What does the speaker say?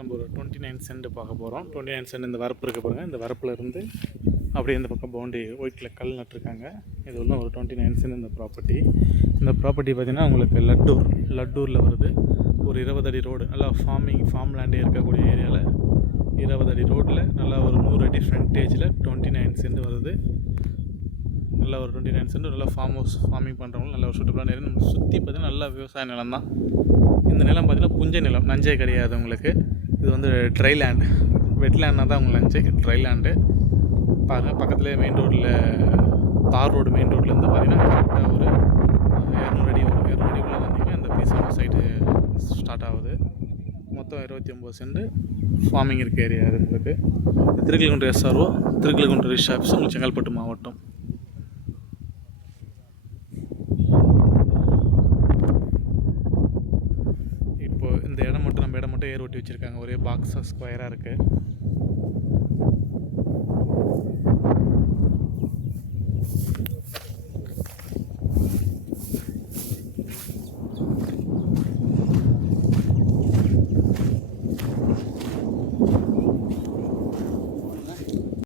நம்ம ஒரு 29 சென்ட் பார்க்க போகிறோம். 29 சென்ட் இந்த வரப்பு இருக்க பாருங்கள். இந்த வரப்பில் இருந்து அப்படியே இந்த பக்கம் பவுண்டி ஒயிட்டில் கல் நட்டுருக்காங்க. இது உள்ள ஒரு 29 சென்ட் இந்த ப்ராப்பர்ட்டி. இந்த ப்ராப்பர்ட்டி பார்த்திங்கன்னா உங்களுக்கு லட்டூரில் வருது. ஒரு 20 அடி ரோடு, நல்லா ஃபார்ம் லேண்டே இருக்கக்கூடிய ஏரியாவில் 20 அடி ரோட்டில் நல்லா ஒரு 100 அடி ஃப்ரண்டேஜில் 29 சென்ட் வருது. நல்லா ஒரு 29 சென்ட் நல்லா ஃபார்மிங் பண்ணுறவங்களும் நல்ல ஒரு சூட்டபுளான ஏரியா. நம்ம சுற்றி பார்த்திங்கன்னா நல்லா விவசாய நிலம் தான். இந்த நிலம் பார்த்திங்கன்னா புஞ்சை நிலம், நஞ்சே கிடையாது உங்களுக்கு. இது வந்து ட்ரை லேண்டு, வெட் லேண்ட்னா தான் உங்களுக்கு நஞ்சை, ட்ரை லேண்டு. பாருங்கள், பக்கத்துலேயே மெயின் ரோட்டில் தார் ரோடு, மெயின் ரோட்லேருந்து பார்த்திங்கன்னா கரெக்டாக ஒரு 200 அடி வரும். 200 அடிக்குள்ளே வந்தீங்கன்னா இந்த பீஸ் சைடு ஸ்டார்ட் ஆகுது. மொத்தம் 29 சென்ட் ஃபார்மிங் இருக்க ஏரியா இது உங்களுக்கு. திருக்கல்குன்றம் SRO, திருக்கல்குன்றம் ரிஷ் ஆஃபீஸ், உங்களுக்கு செங்கல்பட்டு மாவட்டம். இப்போது இந்த இடம் மட்டும் ஏர் ஓட்டி வச்சுருக்காங்க. ஒரே பாக்ஸாக ஸ்கொயராக இருக்குது.